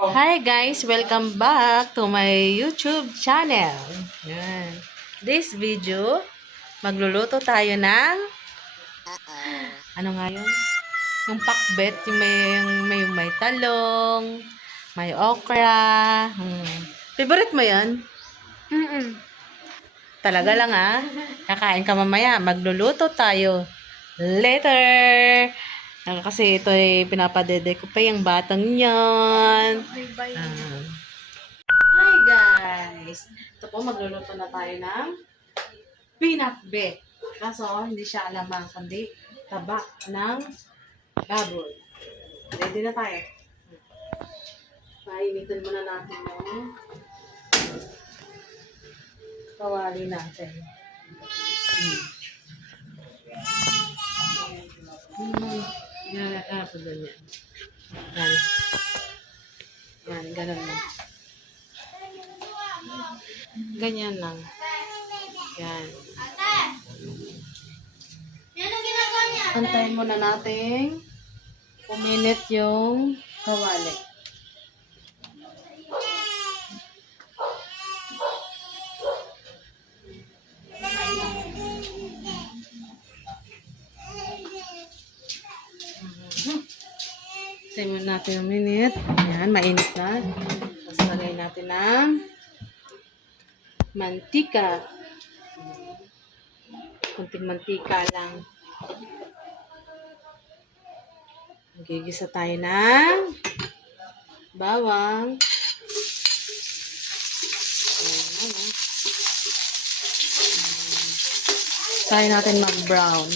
Hi guys! Welcome back to my YouTube channel. Yan. This video, magluluto tayo ng ano nga yun? Yung pakbet, yung may talong, may okra. Favorite mo yan? Talaga lang ah. Kakain ka mamaya. Magluluto tayo. Later! Kasi ito ay pinapadede ko pa yung batang yan. Ah. Hi guys! Ito po, magluluto na tayo ng pinakbet. Kaso, hindi siya alamang, kundi taba ng baboy. Ready na tayo. Painitin muna natin yung kawali natin. Yan, po ganyan. Yan. Yan, ganun lang. Ganyan lang. Yan. Antayin muna natin uminit yung kawali. Antayin muna natin uminit. Yan, mainit na. Tapos lagay natin ng mantika. Kunting mantika lang. Magigisa tayo ng bawang. Tayo natin mag-brown.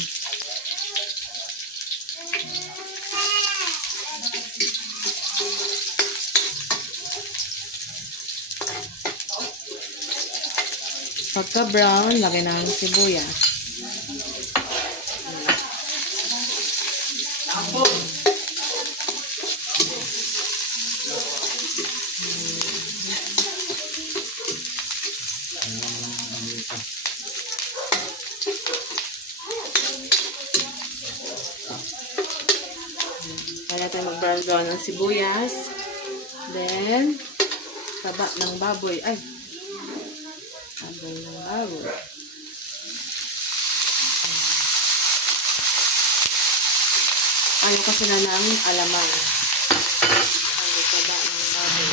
Pagka-brown, lagay ng sibuyas. Kaya tayo mag-brown ng sibuyas. Then, taba ng baboy. Ay! Taba ng baboy. Ayaw ko sila ng alamang. Ang taba ng baboy.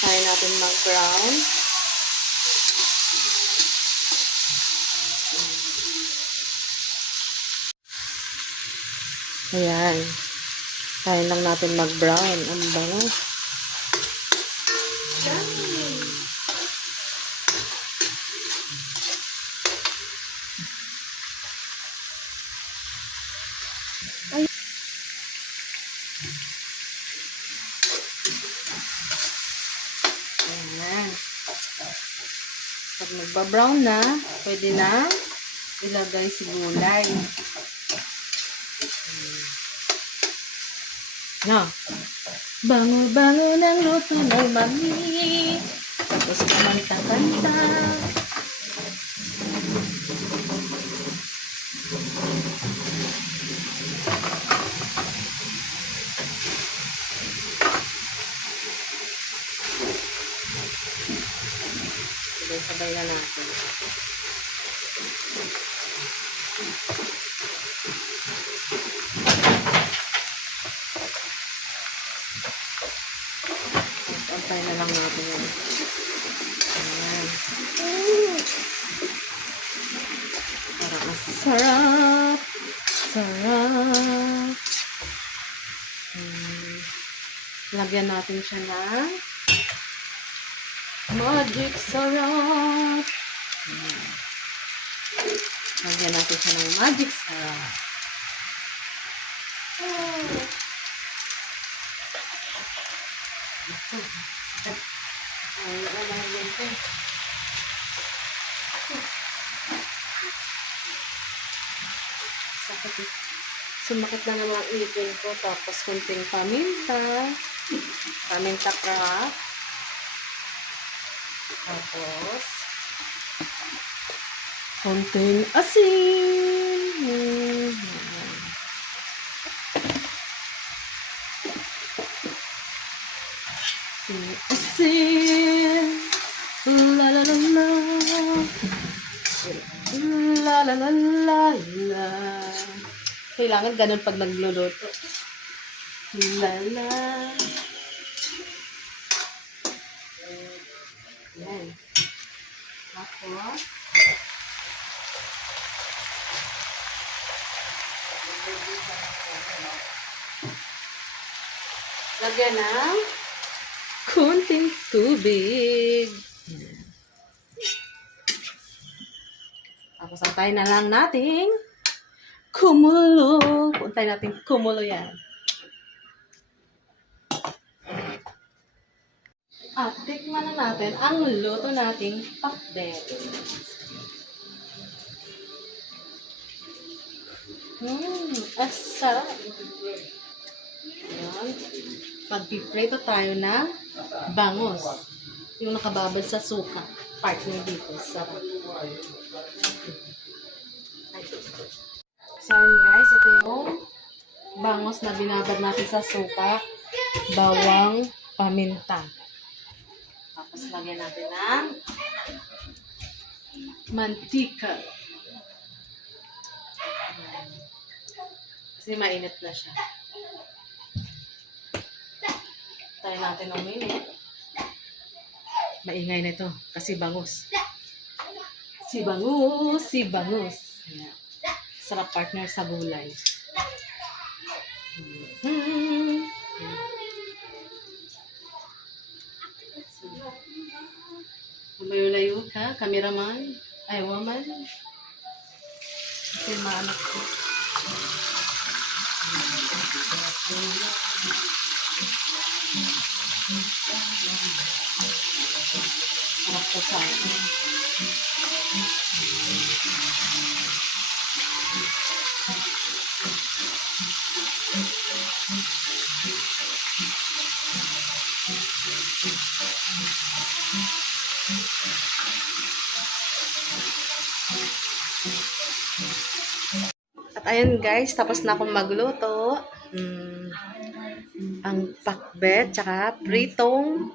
Kaya natin mag-brown. Ayan. Kaya lang natin mag-brown. Ang bango. Ayan. Pag magba-brown na, pwede na ilagay si gulay. No. Bango-bango ng luto ng mami. Tapos kumanta-kanta. Sabay-sabay na natin. Tapos antay na lang natin yan. Ayan. Para masarap. Sarap. Lagyan natin siya ng magic sarap. Lagyan natin siya ng magic sarap. Sumakit na naman ang ipin ko. Tapos kunting paminta. Paminta crack. Tapos konting asin. Asin. La la la la. La la la la la. Kailangan ganun pag nagluluto. La la. Yan. Tapos, lagyan ng kunting tubig. Tapos, antayin na lang natin kumulo. Antayin natin kumulo yan. At tikman na natin ang luto nating pakbet. Ang sarap. Ayan. Magpiprito tayo ng bangos. Yung nakababad sa suka. Partner dito. Sarap. So guys, ito yung bangos na binabad natin sa suka. Bawang, paminta. Tapos lagyan natin ng mantika. Kasi mainit na siya. Tayo natin uminit. Maingay na ito kasi bangus. Si bangus. Ayan. Sarap partner sa gulay. Lumayo-layo ka, cameraman. Ay, woman. Ito yung mga anak ko. Sarap ko sa akin. At ayun guys, tapos na akong magluto. Ang pakbet, tsaka pritong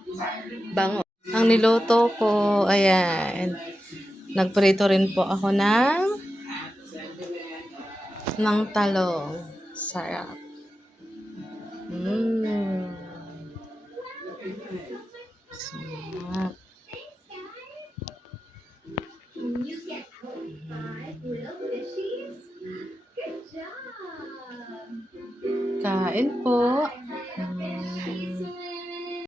bango. Ang niluto ko, ayan. Nagprito rin po ako ng talong. Sarap. Sarap. Kain po.